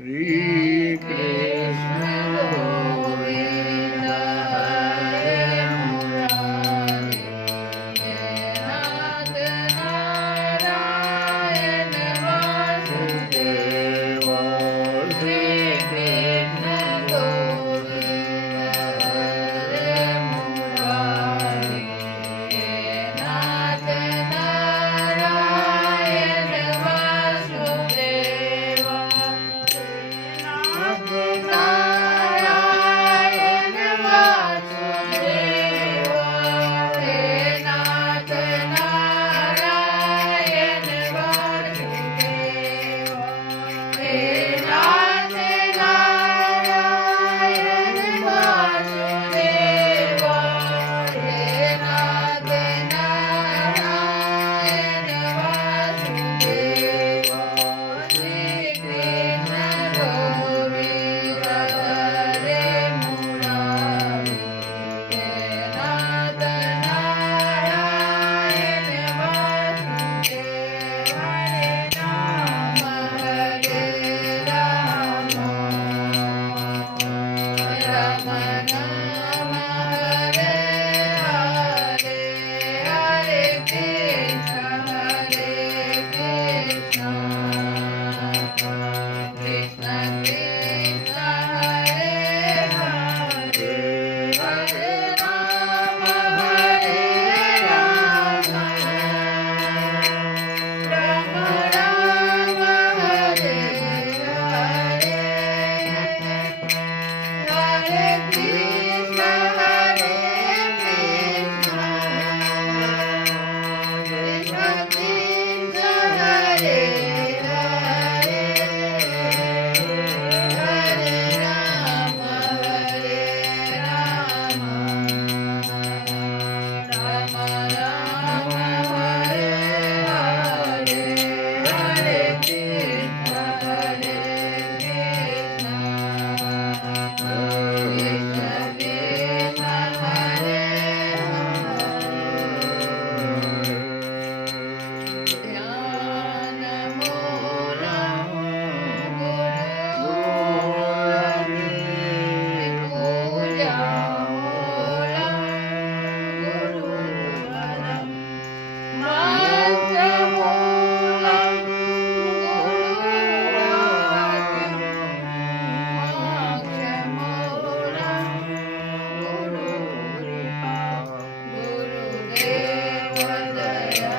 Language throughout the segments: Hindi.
श्री कृष्ण गोविंद हरे मुरारी नाथ नारायण वासुदेव श्री कृष्ण गोविंद हरे मुरारी नाथ नारायण वासुदेव नारायण वासुदेव हे नाथ नारायण वासुदेव हे नाथ नारायण वासुदेव हे नाथ नारायण वासुदेव श्री कृष्ण गोविंद हरे मुरारी हे नाथ नारायण वासुदेव हरे राम राम राम हरे हरे हरे कृष्ण कृष्ण कृष्ण हरे हरे हरे राम राम राम हरे हरे हरे कृष्ण कृष्ण कृष्ण हरे हरे हरे राम राम राम हरे हरे हरे कृष्ण कृष्ण कृष्ण हरे ध्यान मूलम पूजा मूलम गुरुबलम मंत्रमूलम गुरुवाक्यम मोक्षमूलम गुरुकृपा गुरुदेव दया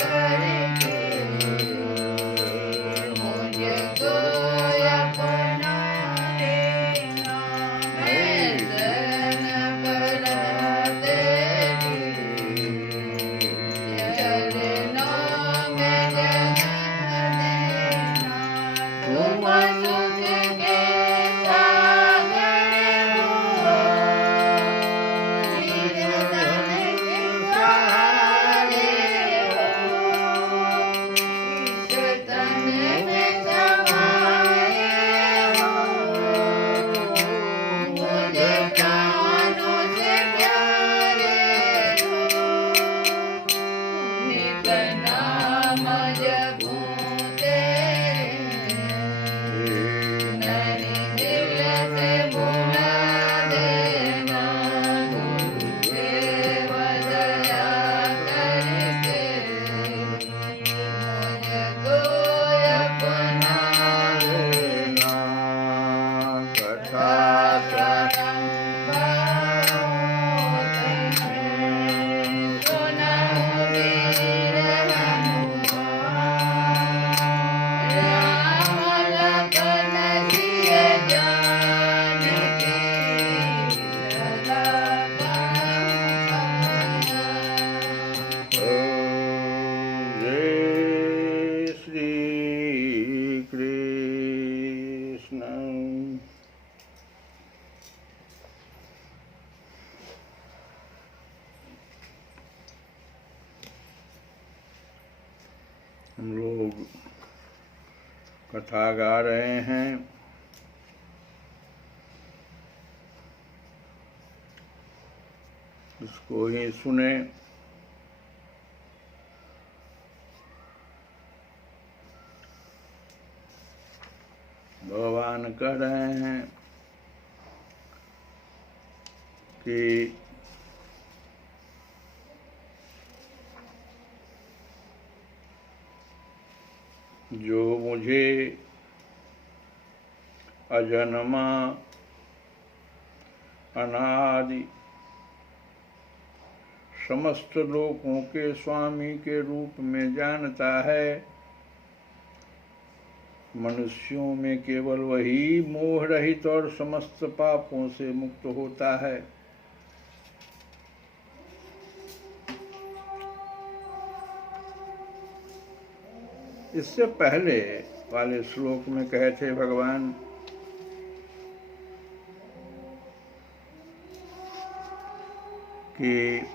करके मुझको अपना देना मैं शरण बनाते चरणों में जन्म देना तुम सुख के सागर हो निर्धन के सहारे हो ईश्वर तन में समाए हो मुझे प्राणों से प्यारे हो नित नाम जपूं तेरे नैनी दिल से बुला देना गुरुदेव दया करके मुझको अपना देना कथा परम भागवत सुना वीर हनुमान राम लखन सिय जानकी सदा जय श्री कृष्ण। हम लोग कथा गा रहे हैं। इसको ही सुने। भगवान कह रहे हैं कि जो मुझे अजन्मा अनादि समस्त लोकों के स्वामी के रूप में जानता है, मनुष्यों में केवल वही मोह रहित और समस्त पापों से मुक्त होता है। इससे पहले वाले श्लोक में कहे थे भगवान कि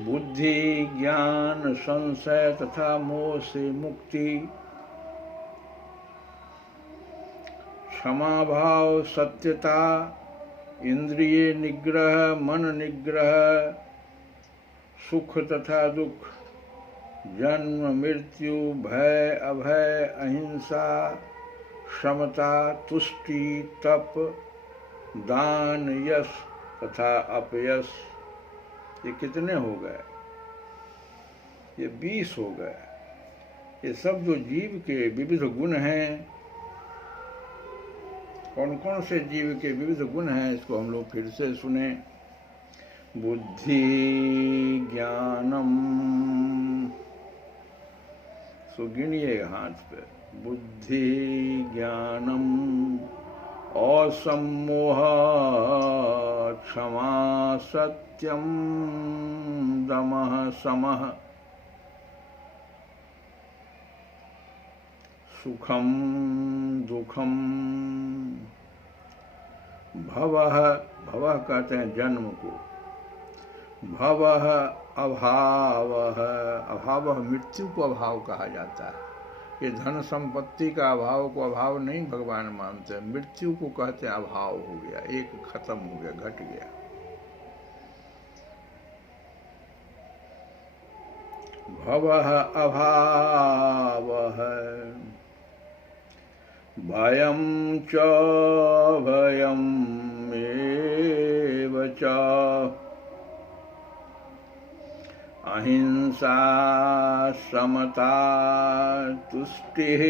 बुद्धि ज्ञान संशय तथा मोह से मुक्ति, क्षमा भाव सत्यता, इंद्रिय निग्रह मन निग्रह, सुख तथा दुख, जन्म मृत्यु भय अभय अहिंसा, समता तुष्टि तप, दान यश तथा अपयश, ये कितने हो गए? ये 20 हो गए। ये सब जो जीव के विविध गुण हैं, कौन कौन से जीव के विविध गुण हैं, इसको हम लोग फिर से सुने। बुद्धि ज्ञानम, सो गिनिए हाथ पे। बुद्धि ज्ञानम असम्मोह क्षमा सत्यम दमः समः सुखम दुखम भवः, भवः कहते हैं जन्म को, भवः अभावः, अभावः मृत्यु को अभाव कहा जाता है। ये धन संपत्ति का अभाव को अभाव नहीं भगवान मानते, मृत्यु को कहते हैं अभाव हो गया, एक खत्म हो गया, घट गया। भवः अभावः भयं च भयं एव च अहिंसा समता तुष्टिः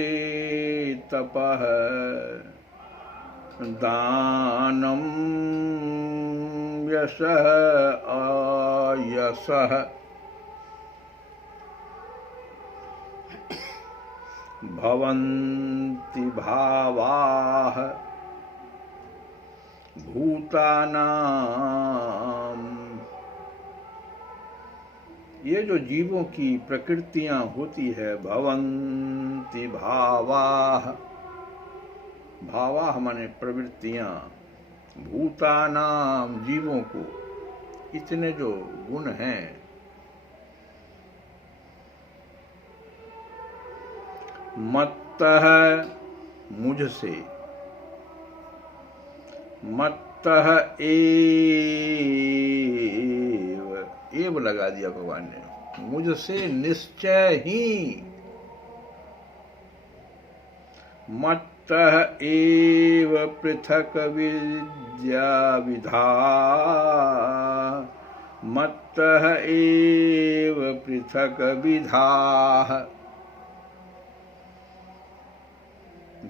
तपः दानं यशः अयशः भवन्ति भावाः भूतानां। ये जो जीवों की प्रकृतियां होती है, भवन्ति भावाः, भावाः माने प्रवृत्तियां, भूतानां जीवों को, इतने जो गुण हैं, मत्तः मुझसे, मत्तः एव लगा दिया भगवान ने, मुझसे निश्चय ही, मत्तः एव पृथक विद्या विधा, मत्तः एव पृथक विधाः।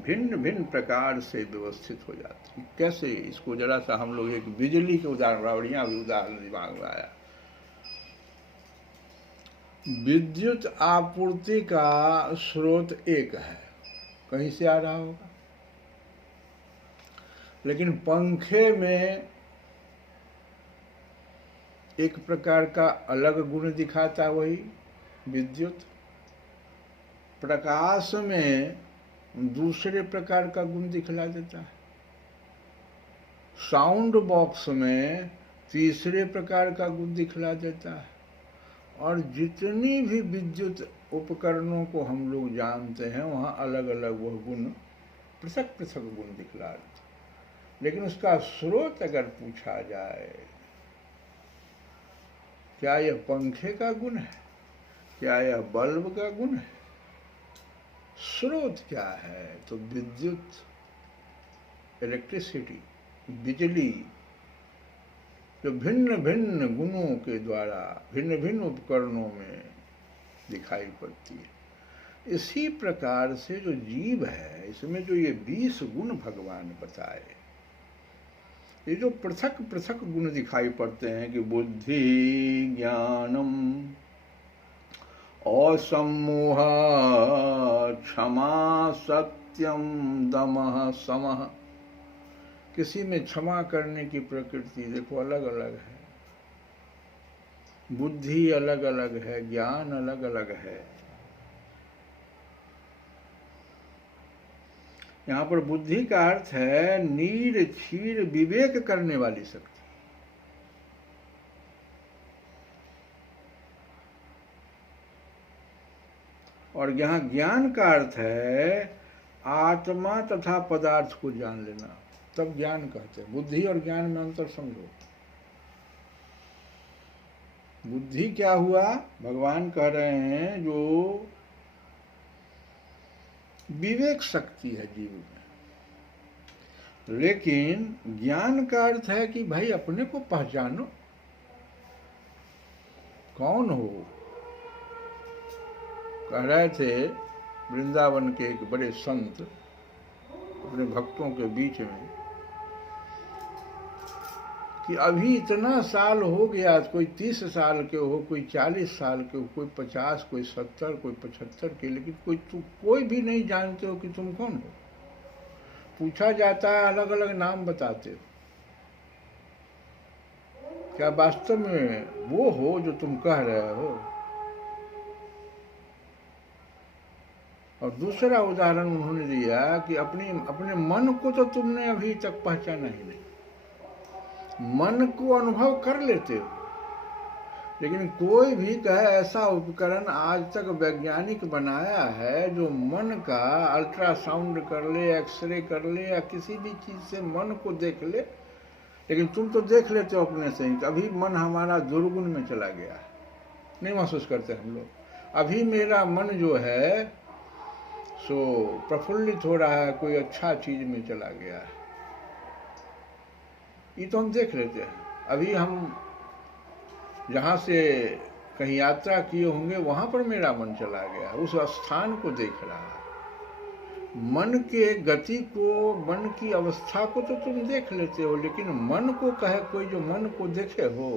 भिन्न भिन्न प्रकार से व्यवस्थित हो जाती है। कैसे? इसको जरा सा हम लोग एक बिजली के उदाहरण, बढ़िया उदाहरण दिमाग में आया। विद्युत आपूर्ति का स्रोत एक है, कहीं से आ रहा होगा, लेकिन पंखे में एक प्रकार का अलग गुण दिखाता वही विद्युत, प्रकाश में दूसरे प्रकार का गुण दिखला देता है, साउंड बॉक्स में तीसरे प्रकार का गुण दिखला देता है, और जितनी भी विद्युत उपकरणों को हम लोग जानते हैं वहाँ अलग अलग वह गुण, पृथक पृथक गुण दिखला रहे, लेकिन उसका स्रोत अगर पूछा जाए, क्या यह पंखे का गुण है, क्या यह बल्ब का गुण है, स्रोत क्या है? तो विद्युत, इलेक्ट्रिसिटी, बिजली, जो भिन्न भिन्न गुणों के द्वारा भिन्न भिन्न उपकरणों में दिखाई पड़ती है। इसी प्रकार से जो जीव है, इसमें जो ये 20 गुण भगवान बताए, ये जो पृथक पृथक गुण दिखाई पड़ते हैं कि बुद्धि, ज्ञानम, असम्मोह, क्षमा, सत्यम, दमः, समः, किसी में क्षमा करने की प्रकृति देखो अलग अलग है, बुद्धि अलग अलग है, ज्ञान अलग अलग है। यहां पर बुद्धि का अर्थ है नीर क्षीर विवेक करने वाली शक्ति, और यहां ज्ञान का अर्थ है आत्मा तथा पदार्थ को जान लेना, तब ज्ञान कहते हैं। बुद्धि और ज्ञान में अंतर समझो। बुद्धि क्या हुआ? भगवान कह रहे हैं जो विवेक शक्ति है जीव में, लेकिन ज्ञान का अर्थ है कि भाई अपने को पहचानो, कौन हो। कह रहे थे वृंदावन के एक बड़े संत अपने भक्तों के बीच में कि अभी इतना साल हो गया, कोई 30 साल के हो, कोई 40 साल के हो, कोई 50, कोई 70, कोई 75 के, लेकिन कोई भी नहीं जानते हो कि तुम कौन हो। पूछा जाता है, अलग अलग नाम बताते हो, क्या वास्तव में वो हो जो तुम कह रहे हो? और दूसरा उदाहरण उन्होंने दिया कि अपने मन को तो तुमने अभी तक पहचाना ही नहीं, मन को अनुभव कर लेते हो, लेकिन कोई भी कहे ऐसा उपकरण आज तक वैज्ञानिक बनाया है जो मन का अल्ट्रासाउंड कर ले, एक्सरे कर ले, या किसी भी चीज से मन को देख ले, लेकिन तुम तो देख लेते हो अपने से ही। अभी मन हमारा दुर्गुण में चला गया है, नहीं महसूस करते हम लोग। अभी मेरा मन जो है सो प्रफुल्लित हो रहा है, कोई अच्छा चीज में चला गया है, ये तो हम देख लेते हैं। अभी हम जहाँ से कहीं यात्रा किए होंगे वहाँ पर मेरा मन चला गया, उस स्थान को देख रहा है। मन के गति को, मन की अवस्था को तो तुम देख लेते हो, लेकिन मन को कहे कोई जो मन को देखे हो,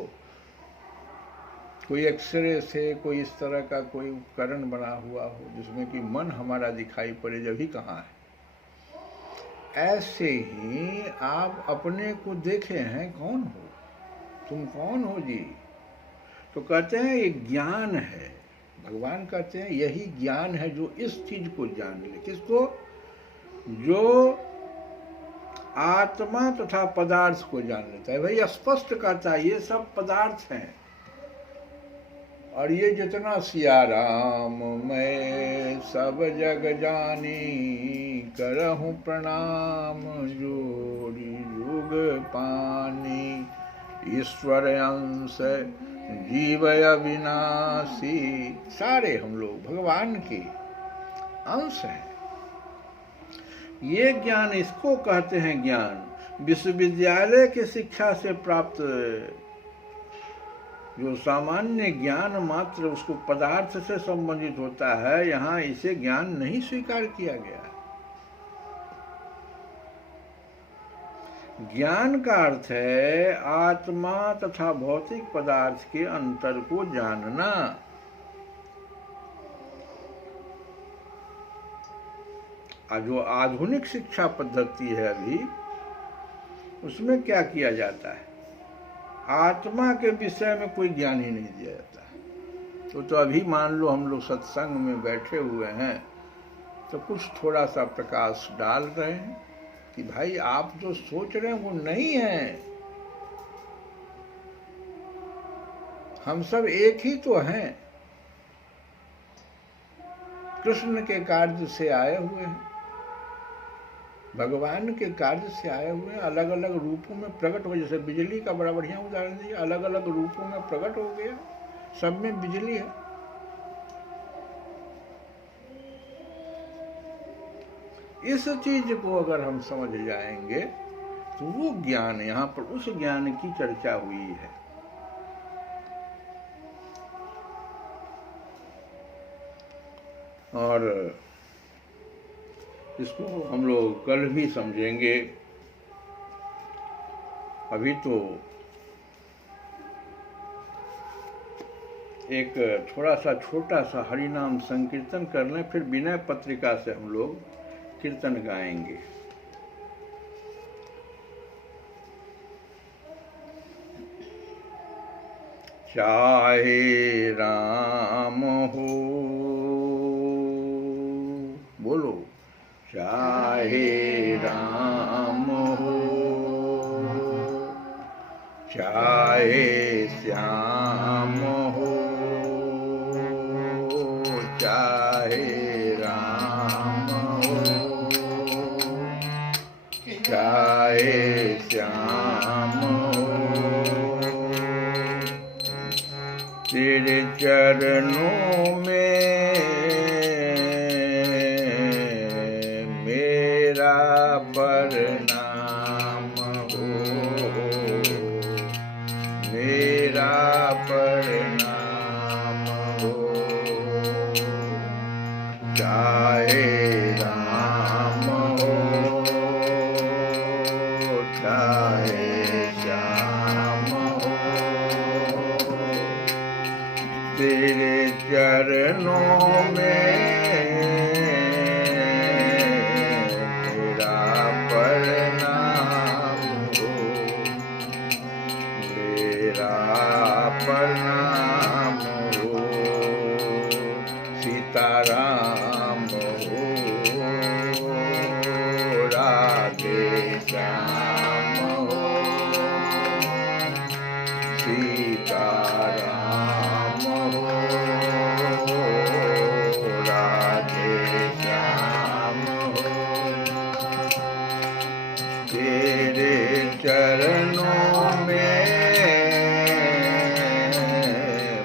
कोई एक्सरे से कोई इस तरह का कोई उपकरण बना हुआ हो जिसमें कि मन हमारा दिखाई पड़े, जब ही कहाँ है। ऐसे ही आप अपने को देखे हैं, कौन हो तुम, कौन हो जी? तो कहते हैं ये ज्ञान है। भगवान कहते हैं यही ज्ञान है जो इस चीज को जान ले। किसको? जो आत्मा तथा पदार्थ को जान लेता है। भाई स्पष्ट कहता है ये सब पदार्थ हैं, और ये जितना सिया राम मैं सब जग जानी, करहूं प्रणाम जोड़ी युग पानी, ईश्वर अंश जीव अविनाशी। सारे हम लोग भगवान के अंश हैं। ये ज्ञान, इसको कहते हैं ज्ञान। विश्वविद्यालय की शिक्षा से प्राप्त जो सामान्य ज्ञान मात्र उसको पदार्थ से संबंधित होता है, यहाँ इसे ज्ञान नहीं स्वीकार किया गया। ज्ञान का अर्थ है आत्मा तथा भौतिक पदार्थ के अंतर को जानना। जो आधुनिक शिक्षा पद्धति है अभी, उसमें क्या किया जाता है? आत्मा के विषय में कोई ज्ञान ही नहीं दिया जाता। तो अभी मान लो हम लोग सत्संग में बैठे हुए हैं तो कुछ थोड़ा सा प्रकाश डाल रहे हैं कि भाई आप जो सोच रहे हैं वो नहीं है। हम सब एक ही तो हैं, कृष्ण के कार्य से आए हुए हैं, भगवान के कार्य से आए हुए हैं, अलग अलग रूपों में प्रकट हो। जैसे बिजली का बड़ा बढ़िया उदाहरण दिया, अलग अलग रूपों में प्रकट हो गया, सब में बिजली है। इस चीज को अगर हम समझ जाएंगे तो वो ज्ञान, यहां पर उस ज्ञान की चर्चा हुई है। और इसको हम लोग कल भी समझेंगे। अभी तो एक थोड़ा सा छोटा सा हरिनाम संकीर्तन कर लें, फिर विनय पत्रिका से हम लोग कीर्तन गाएंगे। चाहे राम हो, बोलो, चाहे राम हो, चाहे श्याम हो, चाहे राम हो, चाहे श्याम हो, तेरे चरणों में मेरा प्रणाम हो, मेरा प्रणाम हो। चाहे राम हो, चाहे श्याम हो, तेरे चरणों में मेरा प्रणाम हो, मेरा प्रणाम हो। सीताराम हो, राधे श्याम हो, सीताराम हो, राधे श्याम हो, तेरे चरणों में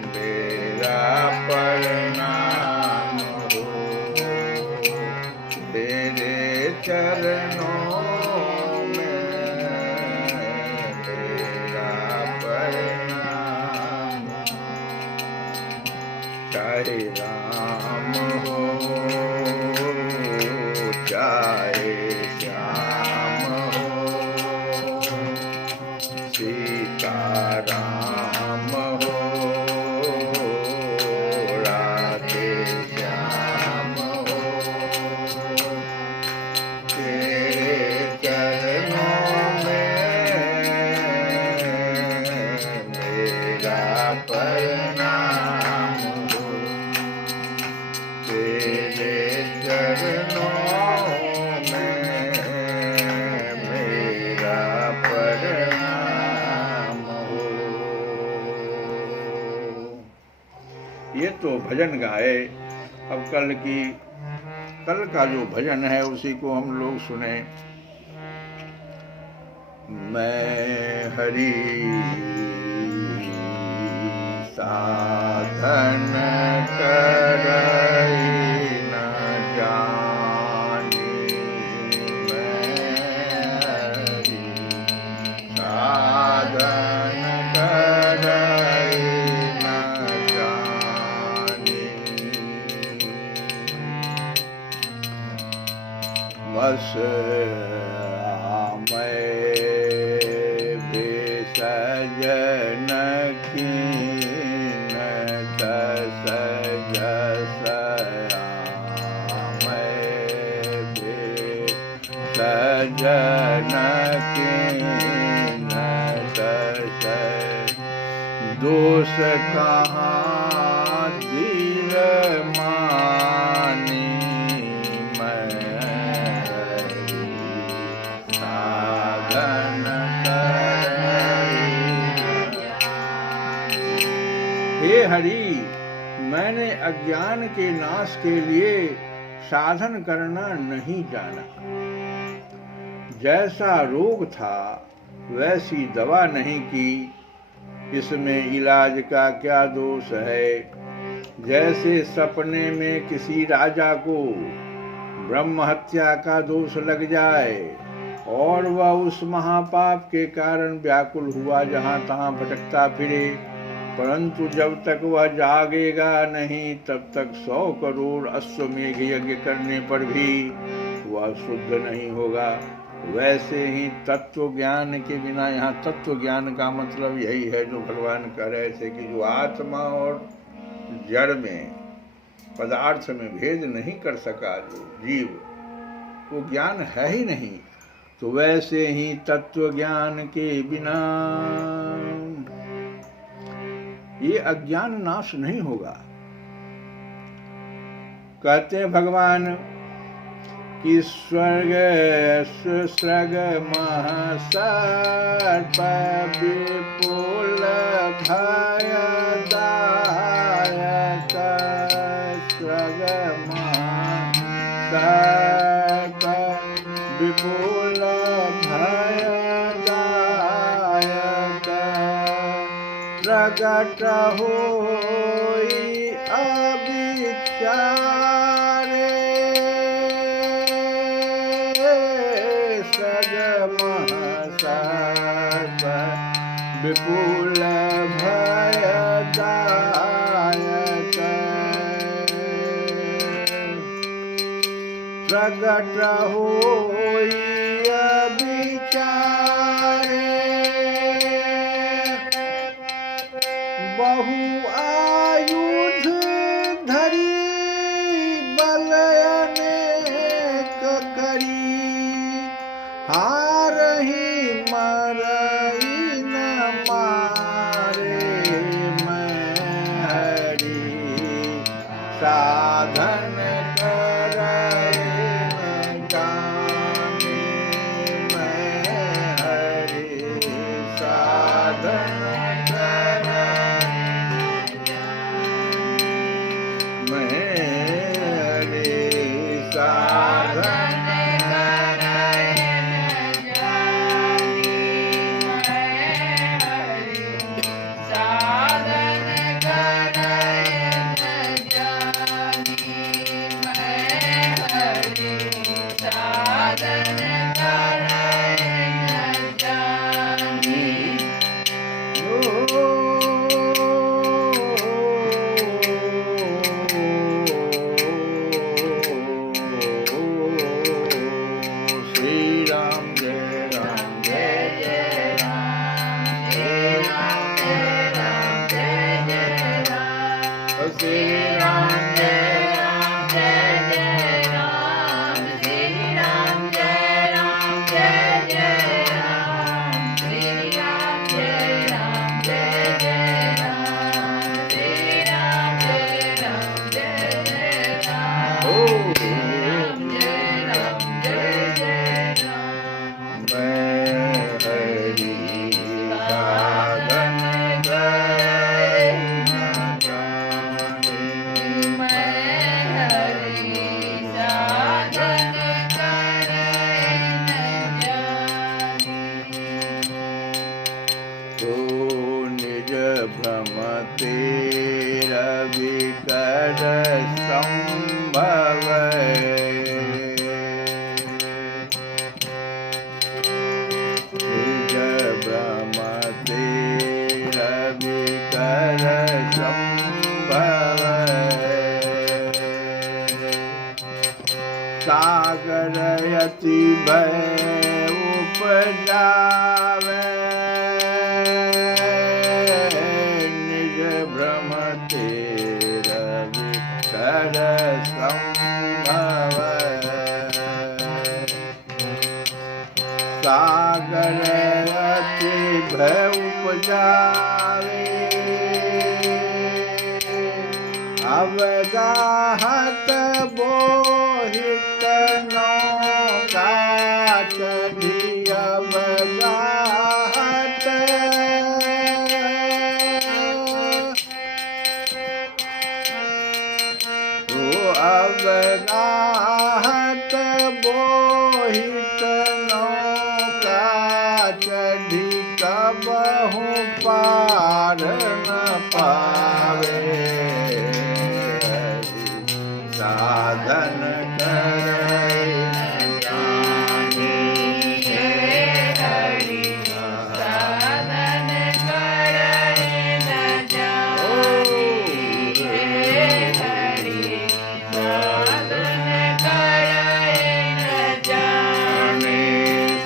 मेरा प्रणाम हो, तेरे चरणों में मेरा प्रणाम। चाहे राम हो, चाहे श्याम हो, सीताराम हो, राधे श्याम हो, तेरे चरणों में मेरा प्रणाम हो, तेरे चरणों में मेरा प्रणाम हो। ये तो भजन गाए। अब कल का जो भजन है उसी को हम लोग सुने। मैं हरि साधन करई न जानी, मैं हरि साधन करई न जानी, बस सजन कीन दस जस सजन कीन दस, दोष कहाँ दिल मानी, मैं साधन हरि मैंने अज्ञान के नाश के लिए साधन करना नहीं जाना। जैसा रोग था वैसी दवा नहीं की, इसमें इलाज का क्या दोष है। जैसे सपने में किसी राजा को ब्रह्म हत्या का दोष लग जाए और वह उस महापाप के कारण व्याकुल हुआ जहां तहां भटकता फिरे, परंतु जब तक वह जागेगा नहीं तब तक 100 करोड़ अश्वमेघ यज्ञ करने पर भी वह शुद्ध नहीं होगा। वैसे ही तत्व ज्ञान के बिना, यहाँ तत्व ज्ञान का मतलब यही है जो भगवान कह रहे थे कि जो आत्मा और जड़ में, पदार्थ में भेद नहीं कर सका जो जीव, वो ज्ञान है ही नहीं। तो वैसे ही तत्व ज्ञान के बिना ये अज्ञान नाश नहीं होगा। कहते भगवान कि स्वर्ग सुस्रग महसर्प विपुल भयदायक, स्वर्ग महसर्प विपुल भयदायक, प्रगट होई अविचारे, सर्प विपुल भयदायक, प्रगट होई अविचारे, बहु आयुध धरी बल अनेक करी, हारहि मरई न मारे, मैं हरि साधन करई न जाने, मैं हरि साधन सागरयति भय उपजावे, निज भ्रम तेरवि कर संभव, सागरयति भय उपजावे, अवगाहत बोहित नौका चढ़ी, अवगाहत अब राहत बोहित नौका चढ़ी कबहु पार न पावे साधन करे न जाने हरि साधन करे न जाने हरि साधन करे न जाने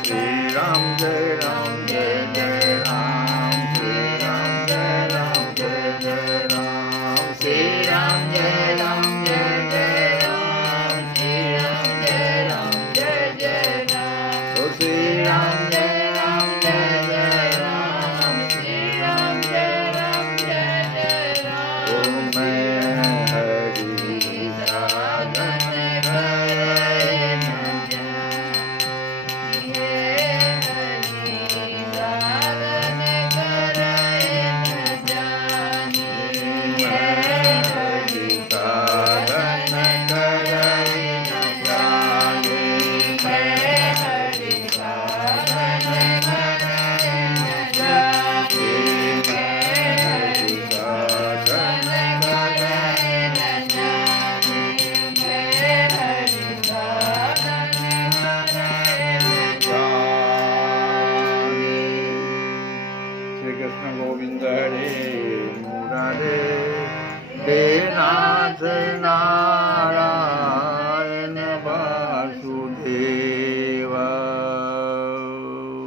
श्री राम जय राम जय जय राम श्री राम जय राम जय जय राम श्री राम जय राम जय जय राम श्री राम जय राम जय जय राम श्री राम जय राम जय जय राम श्री राम जय राम जय जय राम मैं हरि साधन करे न जाने हरि साधन करे न जाने हरि साधन करे न जाने हरि साधन करे न जाने हरि साधन करे न जाने हरि साधन करे न श्री कृष्ण गोविंद हरे मुरारे हे नाथ नारायण